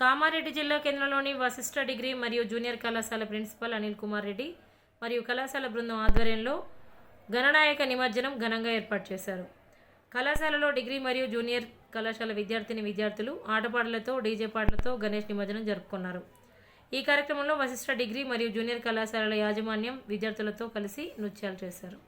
కామారెడ్డి జిల్లా కేంద్రంలోని వశిష్ఠ డిగ్రీ మరియు జూనియర్ కళాశాల ప్రిన్సిపల్ అనిల్ కుమార్ రెడ్డి మరియు కళాశాల బృందం ఆధ్వర్యంలో గణనాయక నిమజ్జనం ఘనంగా ఏర్పాటు చేశారు. కళాశాలలో డిగ్రీ మరియు జూనియర్ కళాశాల విద్యార్థిని విద్యార్థులు ఆటపాటలతో డీజే పాటలతో గణేష్ నిమజ్జనం జరుపుకున్నారు. ఈ కార్యక్రమంలో వశిష్ఠ డిగ్రీ మరియు జూనియర్ కళాశాలల యాజమాన్యం విద్యార్థులతో కలిసి నృత్యాలు చేశారు.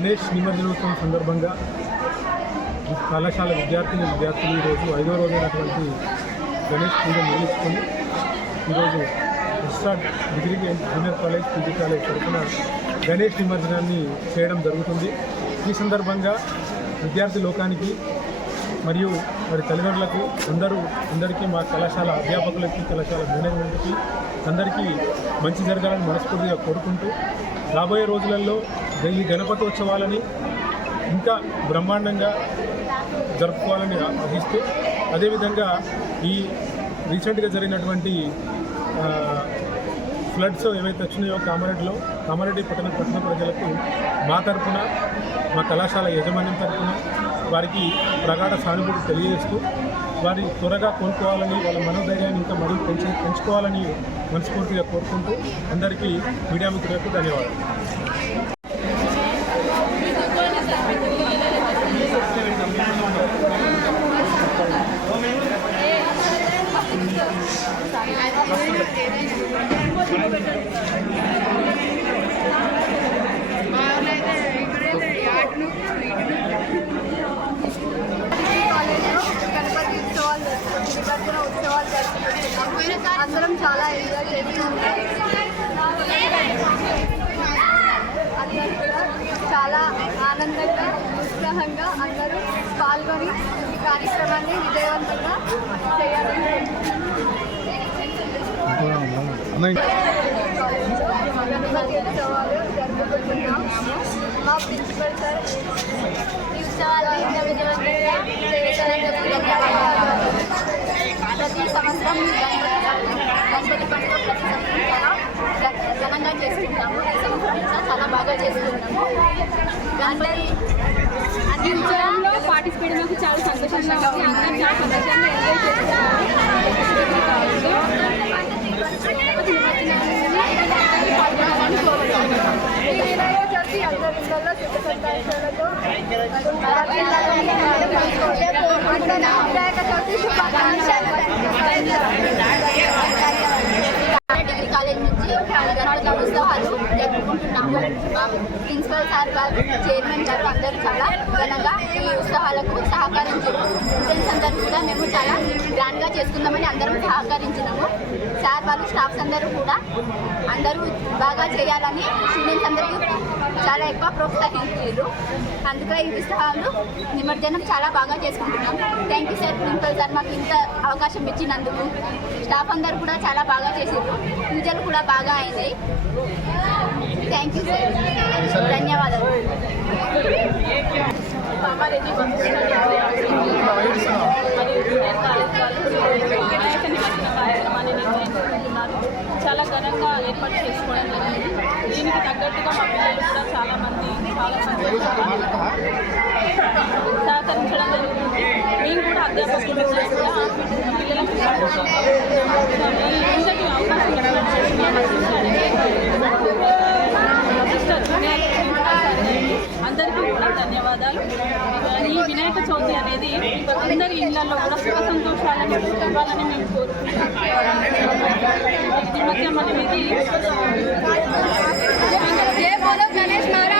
గణేష్ నిమజ్జనోత్సవం సందర్భంగా కళాశాల విద్యార్థిని విద్యార్థులు ఈరోజు ఐదో రోజైనటువంటి గణేష్ పూజ నిర్వహించుకొని ఈరోజు ఇస్టాట్ degree junior college PG college తరఫున గణేష్ నిమజ్జనాన్ని చేయడం జరుగుతుంది. ఈ సందర్భంగా విద్యార్థి లోకానికి మరియు వారి తల్లిదండ్రులకు అందరూ అందరికీ మా కళాశాల అధ్యాపకులకి కళాశాల మేనేజ్మెంట్కి అందరికీ మంచి జరగాలని మనస్ఫూర్తిగా కోరుకుంటూ రాబోయే రోజులలో ఈ గణపతి ఉత్సవాలని ఇంకా బ్రహ్మాండంగా జరుపుకోవాలని ఆశిస్తూ అదేవిధంగా ఈ రీసెంట్గా జరిగినటువంటి ఫ్లడ్స్ ఏవైతే వచ్చినాయో కామారెడ్డిలో కామారెడ్డి పట్టణ పట్టణ ప్రజలకు మా తరఫున మా కళాశాల యజమాన్యం తరఫున వారికి ప్రగాఢ సానుభూతి తెలియజేస్తూ వారి త్వరగా కోలుకోవాలని వాళ్ళ మనోధైర్యాన్ని ఇంకా మరీ పెంచి పెంచుకోవాలని మనస్ఫూర్తిగా కోరుకుంటూ అందరికీ మీడియా మిత్రులకు ధన్యవాదాలు కాలేజ్లో గణపతి ఉత్సవాలు జరుపుకుంటాం నిమజ్జన ఉత్సవాలు జరుపుకుంటాం అందరం చాలా ఎంజాయ్ చేస్తున్నాం కూడా చాలా ఆనందంగా ఉత్సాహంగా అందరూ పాల్గొని ఈ కార్యక్రమాన్ని విజయవంతంగా చేయాలని ఉత్సవాలు జరుపుకుంటున్నాం మా ప్రిన్సిపల్ సార్ ఈ ఉత్సవాలు విజయవంతంగా చేసినందుకు ధన్యవాదాలు ప్రతి సంవత్సరం గణపతి పండుగ ప్రతి సంవత్సరం చాలా ఘ- ఘనంగా చేసుకుంటాము ఈ సంవత్సరం కూడా చాలా బాగా చేసుకుంటాము గణపతి అన్ని ఉత్సవంలో పార్టిసిపేట్ మాకు చాలా సంతోషంగా ఉంది అందరం చాలా సంతోషంగా ఎంజాయ్ చేస్తున్నాము గణపతి నిమజ్జనాన్ని పాల్గొనాలని కోరుతున్నాము అందరి ఇళ్ళల్లో సుఖ సంతోషాలతో వినాయక చవితి శుభాకాంక్షలు డిగ్రీ కాలేజ్ నుంచి గణపతి ఉత్సవాలు జరుపుకుంటున్నాము ప్రిన్సిపల్ సార్ గారు చైర్మన్ గారు అందరూ చాలా ఘనంగా ఈ ఉత్సవాలకు సహకరించారు స్టూడెంట్స్ అందరూ కూడా మేము చాలా గ్రాండ్గా చేసుకుందామని అందరం సహకరించినాము. సార్ వాళ్ళు స్టాఫ్స్ అందరూ కూడా అందరూ బాగా చేయాలని స్టూడెంట్స్ అందరూ చాలా ఎక్కువ ప్రోత్సహించారు. అందుకే ఈ ఉత్సవాలు నిమజ్జనం చాలా బాగా చేసుకుంటున్నాం. Thank you sir principal sir మాకు ఇంత అవకాశం ఇచ్చినందుకు. స్టాఫ్ అందరూ కూడా చాలా బాగా చేసారు పూజలు కూడా బాగా అయినాయి. థ్యాంక్ యూ సార్ ధన్యవాదాలు. अंदर धन्यवाद विनायक चवती अने अंदर इंडल सुख सतोषा मैं मध्यम गणेश महाराज